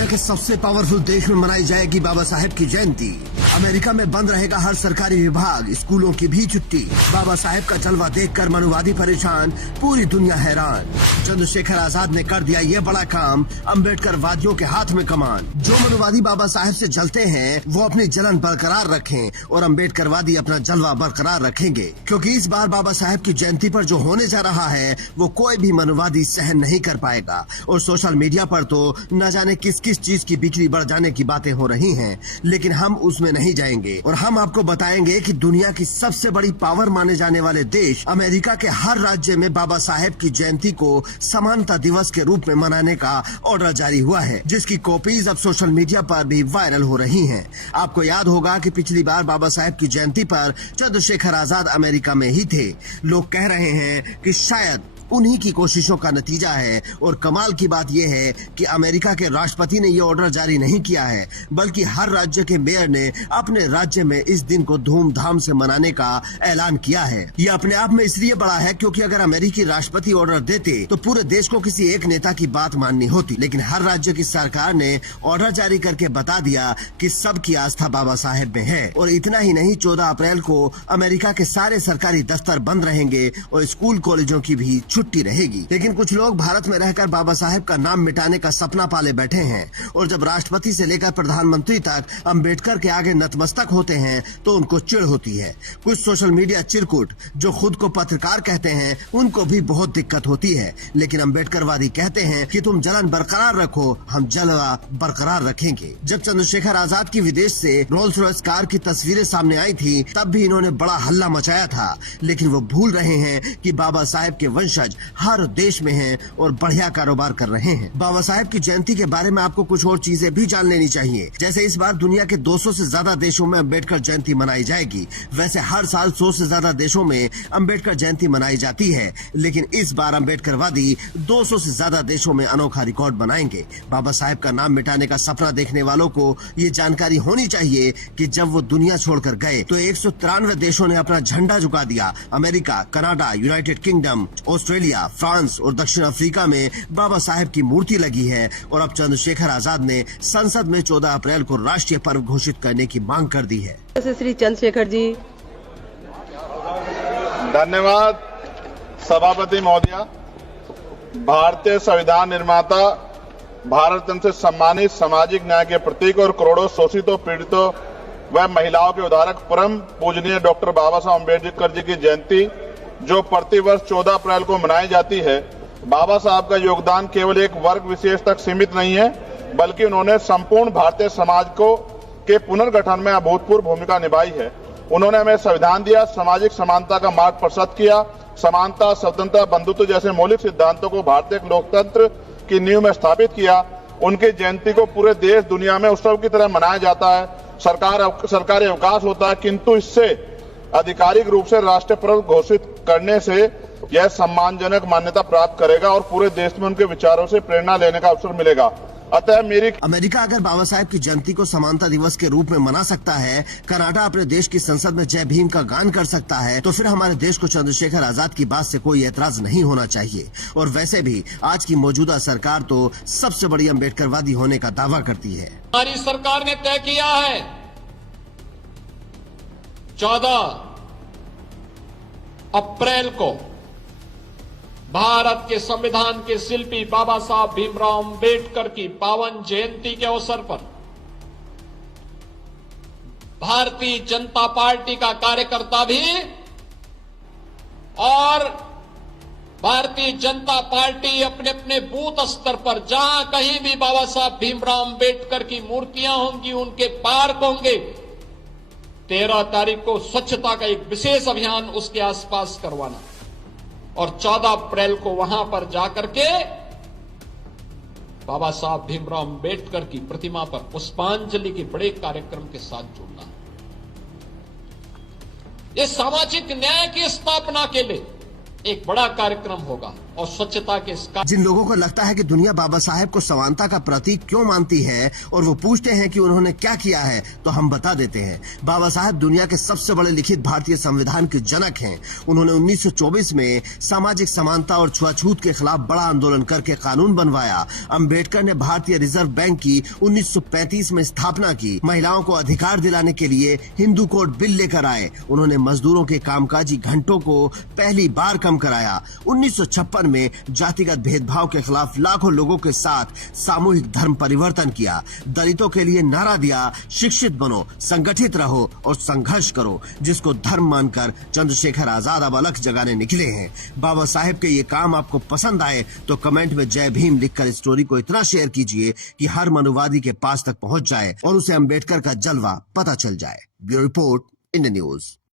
दुनिया के सबसे पावरफुल देश में मनाई जाएगी बाबा साहेब की जयंती। अमेरिका में बंद रहेगा हर सरकारी विभाग, स्कूलों की भी छुट्टी। बाबा साहेब का जलवा देखकर मनुवादी परेशान, पूरी दुनिया हैरान। चंद्रशेखर आजाद ने कर दिया ये बड़ा काम, अम्बेडकर वादियों के हाथ में कमान। जो मनुवादी बाबा साहेब से जलते हैं वो अपनी जलन बरकरार रखें और अम्बेडकर वादी अपना जलवा बरकरार रखेंगे, क्योंकि इस बार बाबा साहेब की जयंती पर जो होने जा रहा है वो कोई भी मनुवादी सहन नहीं कर पाएगा। और सोशल मीडिया पर तो न जाने किस किस चीज की बिक्री बढ़ जाने की बातें हो रही हैं, लेकिन हम उसमें नहीं जाएंगे और हम आपको बताएंगे कि दुनिया की सबसे बड़ी पावर माने जाने वाले देश अमेरिका के हर राज्य में बाबा साहेब की जयंती को समानता दिवस के रूप में मनाने का ऑर्डर जारी हुआ है, जिसकी कॉपीज अब सोशल मीडिया पर भी वायरल हो रही हैं। आपको याद होगा कि पिछली बार बाबा साहेब की जयंती पर चंद्रशेखर आजाद अमेरिका में ही थे। लोग कह रहे हैं कि शायद उन्हीं की कोशिशों का नतीजा है। और कमाल की बात यह है कि अमेरिका के राष्ट्रपति ने यह ऑर्डर जारी नहीं किया है, बल्कि हर राज्य के मेयर ने अपने राज्य में इस दिन को धूमधाम से मनाने का ऐलान किया है। यह अपने आप में इसलिए बड़ा है क्योंकि अगर अमेरिकी राष्ट्रपति ऑर्डर देते तो पूरे देश को किसी एक नेता की बात माननी होती, लेकिन हर राज्य की सरकार ने ऑर्डर जारी करके बता दिया कि सबकी आस्था बाबा साहेब में है। और इतना ही नहीं, 14 अप्रैल को अमेरिका के सारे सरकारी दफ्तर बंद रहेंगे और स्कूल कॉलेजों की भी छुट्टी रहेगी। लेकिन कुछ लोग भारत में रहकर बाबा साहेब का नाम मिटाने का सपना पाले बैठे हैं और जब राष्ट्रपति से लेकर प्रधानमंत्री तक अम्बेडकर के आगे नतमस्तक होते हैं तो उनको चिढ़ होती है। कुछ सोशल मीडिया चिरकुट जो खुद को पत्रकार कहते हैं उनको भी बहुत दिक्कत होती है, लेकिन अम्बेडकरवादी कहते हैं कि तुम जलन बरकरार रखो, हम जलवा बरकरार रखेंगे। जब चंद्रशेखर आजाद की विदेश से रोल्स रॉयस कार की तस्वीरें सामने आई थी तब भी इन्होंने बड़ा हल्ला मचाया था, लेकिन वो भूल रहे हैं कि बाबा साहेब के वंशज हर देश में हैं और बढ़िया कारोबार कर रहे हैं। बाबा साहेब की जयंती के बारे में आपको कुछ और चीजें भी जान लेनी चाहिए। जैसे इस बार दुनिया के 200 से ज्यादा देशों में अम्बेडकर जयंती मनाई जाएगी। वैसे हर साल 100 से ज्यादा देशों में अम्बेडकर जयंती मनाई जाती है, लेकिन इस बार अम्बेडकरवादी 200 से ज्यादा देशों में अनोखा रिकॉर्ड बनाएंगे। बाबा साहेब का नाम मिटाने का सपना देखने वालों को ये जानकारी होनी चाहिए कि जब वो दुनिया छोड़कर गए तो 193 देशों ने अपना झंडा झुका दिया। America, Canada, United kingdom, Australia, France और दक्षिण अफ्रीका में बाबा साहेब की मूर्ति लगी है। और अब चंद्रशेखर आजाद ने संसद में 14 अप्रैल को राष्ट्रीय पर्व घोषित करने की मांग कर दी है। श्री चंद्रशेखर जी। धन्यवाद सभापति महोदया। भारतीय संविधान निर्माता, भारत रत्न से सम्मानित सामाजिक न्याय के प्रतीक और करोड़ों शोषितों, पीड़ितों व महिलाओं के उद्धारक परम पूजनीय डॉक्टर बाबा साहब अम्बेडकर जी की जयंती जो प्रतिवर्ष 14 अप्रैल को मनाई जाती है। बाबा साहब का योगदान केवल एक वर्ग विशेष तक सीमित नहीं है, बल्कि उन्होंने संपूर्ण भारतीय समाज को के पुनर्गठन में अभूतपूर्व भूमिका निभाई है। उन्होंने हमें संविधान दिया, सामाजिक समानता का मार्ग प्रशस्त किया, समानता, स्वतंत्रता, बंधुत्व जैसे मौलिक सिद्धांतों को भारतीय लोकतंत्र की नींव में स्थापित किया। उनकी जयंती को पूरे देश दुनिया में उत्सव की तरह मनाया जाता है। सरकारी अवकाश होता है, किंतु इससे आधिकारिक रूप से राष्ट्रीय पर्व घोषित करने से यह सम्मानजनक मान्यता प्राप्त करेगा और पूरे देश में उनके विचारों से प्रेरणा लेने का अवसर मिलेगा। अतः मेरी अमेरिका अगर बाबा साहेब की जयंती को समानता दिवस के रूप में मना सकता है, कनाडा अपने देश की संसद में जय भीम का गान कर सकता है, तो फिर हमारे देश को चंद्रशेखर आजाद की बात से कोई एतराज नहीं होना चाहिए। और वैसे भी आज की मौजूदा सरकार तो सबसे बड़ी अम्बेडकरवादी होने का दावा करती है। हमारी सरकार ने तय किया है 14 अप्रैल को भारत के संविधान के शिल्पी बाबा साहब भीमराव अंबेडकर की पावन जयंती के अवसर पर भारतीय जनता पार्टी का कार्यकर्ता भी और भारतीय जनता पार्टी अपने अपने बूथ स्तर पर जहां कहीं भी बाबा साहब भीमराव अंबेडकर की मूर्तियां होंगी, उनके पार्क होंगे, 13 तारीख को स्वच्छता का एक विशेष अभियान उसके आसपास करवाना और 14 अप्रैल को वहां पर जाकर के बाबा साहब भीमराव अंबेडकर की प्रतिमा पर पुष्पांजलि के बड़े कार्यक्रम के साथ जुड़ना। यह सामाजिक न्याय की स्थापना के लिए एक बड़ा कार्यक्रम होगा। और स्वच्छता के जिन लोगों को लगता है कि दुनिया बाबा साहेब को समानता का प्रतीक क्यों मानती है और वो पूछते हैं कि उन्होंने क्या किया है, तो हम बता देते हैं। बाबा साहेब दुनिया के सबसे बड़े लिखित भारतीय संविधान के जनक हैं। उन्होंने 1924 में सामाजिक समानता और छुआछूत के खिलाफ बड़ा आंदोलन करके कानून बनवाया। अम्बेडकर ने भारतीय रिजर्व बैंक की 1935 में स्थापना की। महिलाओं को अधिकार दिलाने के लिए हिंदू कोड बिल लेकर आए। उन्होंने मजदूरों के कामकाजी घंटों को पहली बार कम कराया। 1956 में जातिगत भेदभाव के खिलाफ लाखों लोगों के साथ सामूहिक धर्म परिवर्तन किया। दलितों के लिए नारा दिया, शिक्षित बनो, संगठित रहो और संघर्ष करो, जिसको धर्म मानकर चंद्रशेखर आजाद अब अलग जगाने निकले हैं। बाबा साहेब के ये काम आपको पसंद आए तो कमेंट में जय भीम लिखकर इस स्टोरी को इतना शेयर कीजिए कि हर मनुवादी के पास तक पहुंच जाए और उसे अम्बेडकर का जलवा पता चल जाए। Bureau report, India news.